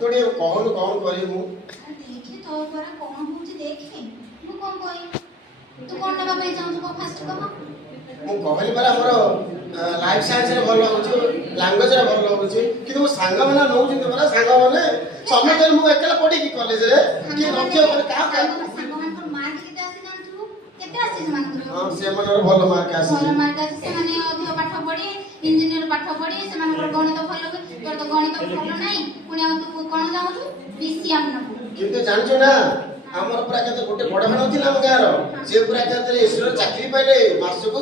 ତୁ ଟିକେ କହୁନୁ କଣ କରିବି ମୁଁ? ଦେଖେ ତୋ ଦ୍ୱାରା କଣ ହଉଛି ଦେଖେ ମୁଁ କଣ କହିବି ତୁ କଣ ନେବା ପାଇଁ ଚାହୁଁଛୁ କହ ଫାଷ୍ଟ କହ ମୁଁ କହିଲି ପରା ଆମର ଲାଇଫ ସାଇନ୍ସରେ ଭଲ ହଉଛି ଲାଙ୍ଗୁଏଜରେ ଭଲ ହଉଛି କିନ୍ତୁ ମୋ ସାଙ୍ଗମାନେ ନଉଛନ୍ତି ପରା ସାଙ୍ଗମାନେ ସମସ୍ତେ ମୁଁ ଏକଲା ପଢିକି କଲେଜରେ କିଏ ରଖିବ ମାନେ କାହା ସାଙ୍ଗମାନଙ୍କର ମାର୍କ କେତେ ଆସି ଜାଣିଛୁ କେତେ ଆସି ସେମାନଙ୍କର ହଁ ସେମାନଙ୍କର ଭଲ ମାର୍କ ଆସିଛି ଭଲ ମାର୍କ ଆସି ସେମାନେ ଅଧିକ ପାଠ ପଢି ଇଞ୍ଜିନିୟର ପାଠ ପଢି ସେମାନଙ୍କର ଗଣିତ ଭଲ ହୁଏ ତୋର ତ ଗଣିତ ଭଲ ନାହିଁ ପୁଣି ଆଉ ତୁ କଣ ଚାହୁଁଛୁ ବିସିଏମ୍ ନବୁ କିନ୍ତୁ ଜାଣିଛୁ ନା ଆମର ପୁରା କେତେ ଗୋଟେ ବଡ ଭାଇ ଥିଲା ଆମ ଗାଁର ସେ ପୁରା କେତେ ଇସ୍ରୋରେ ଚାକିରି ପାଇଲେ ମାସକୁ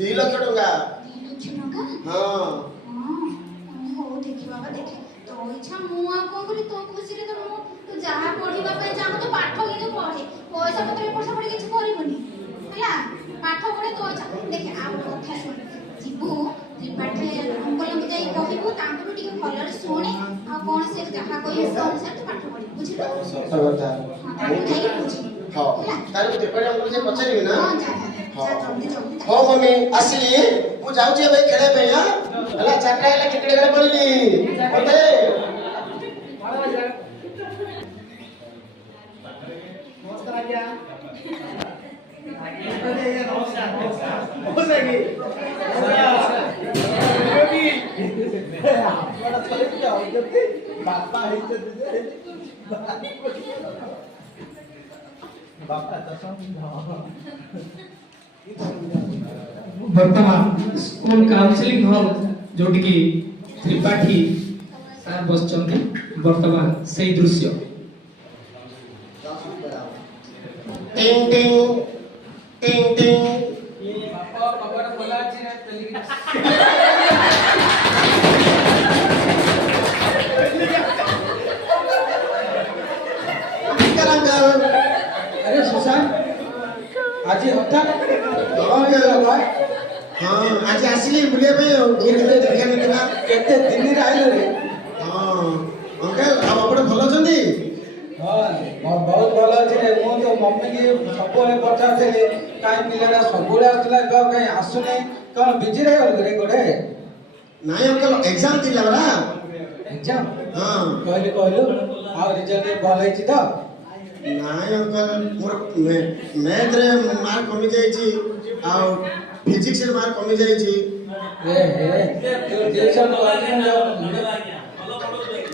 2 ଲକ୍ଷ ଟଙ୍କା 2 ଲକ୍ଷ ଟଙ୍କା ହଁ ହଉ ଦେଖି ବାବା ଦେଖେ ତୋ ଇଚ୍ଛା ମୁଁ ଆଉ କଣ କରି ତୋ ଖୁସିରେ ତ ମୁଁ ତୁ ଯାହା ପଢିବା ପାଇଁ ଚାହୁଁ ତୁ ପାଠ କିନ୍ତୁ ପଢେ ପଇସା ପତ୍ର ଏପଟ ସେପଟ କିଛି କରିବୁନି ହେଲା ପାଠ ପଢେ ତୋ ଇଚ୍ଛା ଦେଖେ ଆଉ ଗୋଟେ କଥା ଶୁଣ ଯିବୁ ତ୍ରିପାଠୀ ଅଙ୍କଲଙ୍କୁ ଯାଇ କହିବୁ ତାଙ୍କଠୁ ଟିକେ ଭଲରେ ଶୁଣେ ଆଉ କଣ ସେ ଯାହା କହିବେ ସେ ଅନୁସାରେ ତୁ ପାଠ ପଢିବୁ ବୁଝିଲୁ ସତ କଥା ତାଙ୍କୁ ଯାଇକି ବୁଝିବୁ ହଁ ତାହେଲେ ତ୍ରିପାଠୀ ଅଙ୍କଲ ଯେ ପଚାରିବି ନା ହଁ ଯା ଜଲ୍ଦି ଜଲ୍ଦି ହଁ ମମି ଆସିଲି ମୁଁ ଯାଉଛି ଏବେ ଖେଳିବା ପାଇଁ ହେଲା 4ଟା ହେଲା କ୍ରିକେଟ ଖେଳ ପଡିଲି ମତେ ନମସ୍କାର ଆଜ୍ଞା ବାପା ବର୍ତ୍ତମାନ ସ୍କୁଲ କାଉନସିଲିଂ ହଲ୍ ଯୋଉଠିକି ତ୍ରିପାଠୀ ସାର୍ ବସିଛନ୍ତି ବର୍ତ୍ତମାନ ସେଇ ଦୃଶ୍ୟ टिंग टिंग टिंग टिंग ବାପା କବାଟ ଖୋଲା ଅଛି ନା अरे सुशांत आज हठात हाँ आज आसिली बुलिया पे देखा नथिला केते दिन आइलो रे हाँ अंकल आप अपने भलो छंदी हाँ बहुत भल अच्छे रे मु तो मम्मी की सबले पचारथिले काई पिलाडा सबले आसला काई आसुने कोन बिजी रे रे गोडे नहीं अंकल एग्जाम थिला बरा एग्जाम हाँ कहलु आ रिजल्ट भल हैछि तो नहीं अंकल मोर मैथ रे मार्क कमी जाई छी आ फिजिक्स रे मार्क कमी जाई छी ए हे तू ट्यूशन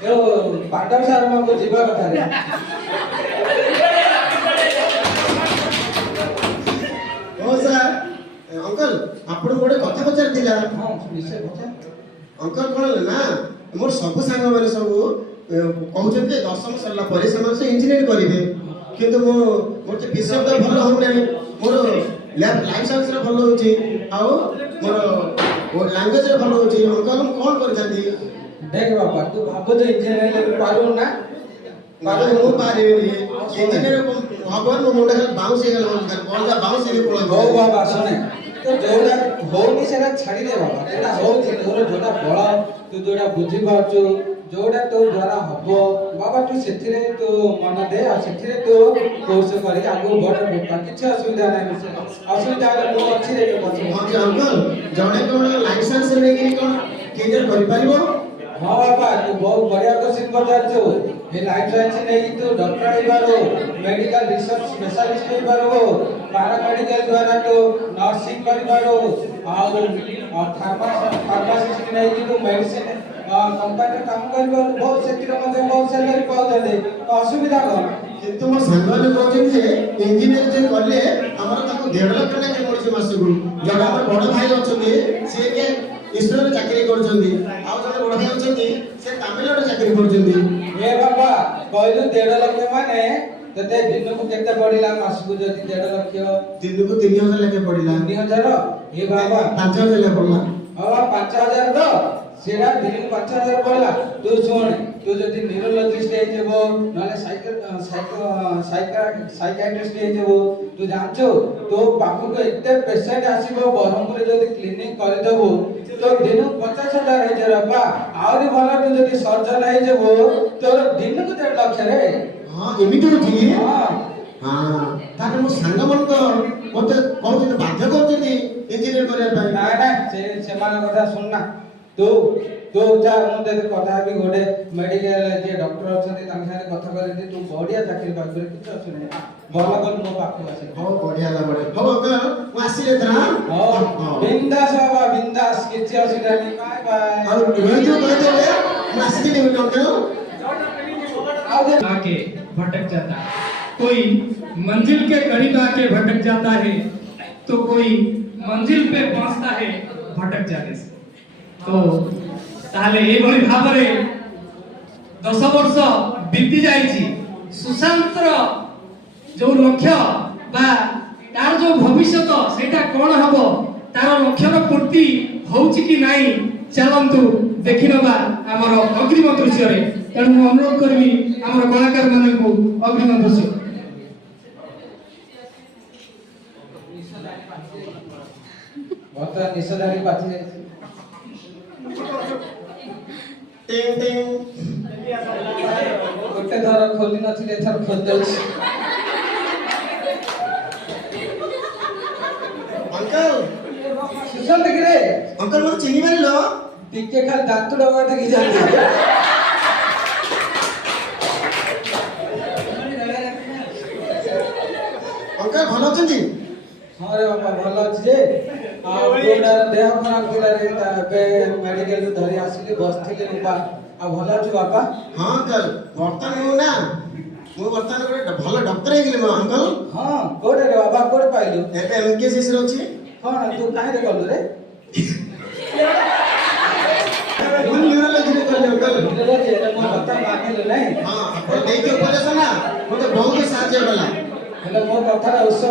जो पांडव सर को जीवा कथा रे ओ सर अंकल आपण गोटे कथा पचार थिला हां निश्चय कथा अंकल कोन ना मोर सब सांग माने सब कहउछन जे दशम सरला परे से इंजीनियर करिवे किंतु मोर जे विषय तो भलो हो नै मोर लाइफ साइंस रे भलो होची आ मोर लैंग्वेज रे भलो होची अंकल हम कोन कर जांदी देख बाबा तू भाबो तो इंजीनियर पारू ना बाबा मु पारे इंजीनियर को भगवान मो मुंडा बाउंस हे गेल कोन जा बाउंस हे पड़ो हो बाबा सुने तो जोड़ा होनी सेरा छाड़ी दे बाबा एटा हो तोर जोड़ा बळ तू जोड़ा बुझी पाछु जोड़ा तो द्वारा हबो बाबा तू सेथिरे तो मन दे आ सेथिरे तो कोर्स करी आगो बड़ बेटा किछ असुविधा नै असुविधा मो अछि रे पछ हां जी अंकल जणे कोन लाइसेंस रे कि कोन केजर करि पारिबो हां बाबा तू बहुत बढ़िया क्वेश्चन पचारछु ए लाइफ साइंस नै तू डॉक्टर हे बारो मेडिकल रिसर्च स्पेशलिस्ट हे बारो पारा मेडिकल द्वारा तो नर्सिंग करि बारो आ फार्मासिस्ट नै तू मेडिसिन कंपनी काम करबो बहुत सेतिर मध्ये बहुत सैलरी पाउ दे असुविधा कोन किंतु मो संगले कहछन जे इंजीनियर जे करले हमर ताको 1.5 लाख टका मिलछि मासकु जडा हमर बड़ भाई अछथि से के इसरो रे चाकरी करछथि आ जने बड़ भाई अछथि से तमिलनाडु चाकरी करछथि ए बाबा कहलु 1.5 लाख माने तते दिनकु केते पडिला मासकु जति 1.5 लाख दिनकु 3000 लाख पडिला 3000 ए बाबा 5000 लाख पडला हां 5000 तो सेरा दिन 5000 पड़ला तू सुन तू जदी न्यूरोलॉजिस्ट हे जेबो नाले साइकियाट्रिस्ट हे जेबो तू जानछो तो पाखु को एते पेशेंट आसीबो बरहमपुर जदी क्लिनिक कर देबो तो दिन 50000 हे जे रबा आउरी भला तू जदी सर्जन हे जेबो तोर दिन को 1.5 लाख रे हां एमिति होथि हां हां ताके मो संग मन तो मते कहउछि बाध्य करछथि इंजीनियर करिया ना से माने कथा सुन ना तू ତୁ ଯା ମୁଁ ତତେ କଥା ହେବି ଗୋଟେ ମେଡିକାଲ ଯେ ଡକ୍ଟର ଅଛନ୍ତି ତାଙ୍କ ସାଙ୍ଗରେ କଥା କରିକି ତୁ ବଢିଆ ଚାକିରି ପାଇପାରିବୁ କିଛି ଅସୁବିଧା ନାହିଁ ଭଲ କଲେ ମୋ ପାଖକୁ ଆସିବୁ ହଉ ବଢିଆ ହେଲା ବଢିଆ ହଉ ଅଙ୍କଲ ମୁଁ ଆସିଲି ଏଥର ହଉ ବିନ୍ଦାସ ବାବା ବିନ୍ଦାସ କିଛି ଅସୁବିଧା ନାହିଁ ବାଏ ବାଏ ଆଉ ରୋହିତ କହିଦେବେ ମୁଁ ଆସିଲି ଅଙ୍କଲ ଆଉ ଯେ आके भटक जाता है कोई मंजिल के करीब आके भटक जाता है तो कोई मंजिल पे पहुंचता है भटक जाने से तो ताले एभଳି ଭାବରେ 10 ବର୍ଷ ବିତି ଯାଇଛି ସୁଶାନ୍ତର ଯୋଉ ଲକ୍ଷ୍ୟ ବା ତାର ଯୋଉ ଭବିଷ୍ୟତ ସେଟା କଣ ହବ ତାର ଲକ୍ଷ୍ୟର ପୂର୍ତ୍ତି ହଉଛି କି ନାହିଁ ଚାଲନ୍ତୁ ଦେଖିନବା ଆମର ଅଗ୍ରିମ ଦୃଶ୍ୟରେ ତେଣୁ ମୁଁ ଅନୁରୋଧ କରିବି ଆମର କଳାକାର ମାନଙ୍କୁ ଅଗ୍ରିମ ଦୃଶ୍ୟ ବର୍ତ୍ତମାନ ନିଶଧାରୀ ପାଚି ଯାଇଛି ଟିଂ ଟିଂ ଗୋଟେ ଥର ଖୋଲି ନଥିଲେ ଏଥର ଖୋଲି ଦଉଛି ଅଙ୍କଲ ସୁଶାନ୍ତ କିରେ ଅଙ୍କଲ ମୋତେ ଚିହ୍ନି ପାରିଲ ଟିକେ ଖାଲି ଦାନ୍ତ ଡବା ଦେଖି ଯାଉଛି ଅଙ୍କଲ ଭଲ ଅଛନ୍ତି ହଁ ରେ ବାପା ଭଲ ଅଛି ଯେ ଆଉ ପୁଅଟାର ଦେହ ଖରାପ ଥିଲା ରେ ତା ଏବେ ମେଡିକାଲରୁ ଧରି ଆସିଲି ବସିଥିଲି ବାପା ଆଉ ଭଲ ଅଛି ବାପା ହଁ ଅଙ୍କଲ ବର୍ତ୍ତମାନ ମୁଁ ବର୍ତ୍ତମାନ ଗୋଟେ ଭଲ ଡକ୍ଟର ହେଇଗଲି ମୋ ଅଙ୍କଲ ହଁ କୋଉଠି ରେ ବାପା କୋଉଠି ପାଇଲୁ ଏବେ MKCC ରେ ଅଛି କଣ ତୁ କାହିଁରେ ଗଲୁ ରେ ମୁଁ ନ୍ୟୁରୋଲୋଜିରେ କଲି ଅଙ୍କଲ ମୋ କଥା ମାନିଲୁ ନାଇଁ ହଁ ଆପଣ ଦେଇକି ଉପଦେଶ ନା ମୋତେ ବହୁତ ସାହାଯ୍ୟ କଲା ହେଲେ ମୋ କଥାର ଉତ୍ସ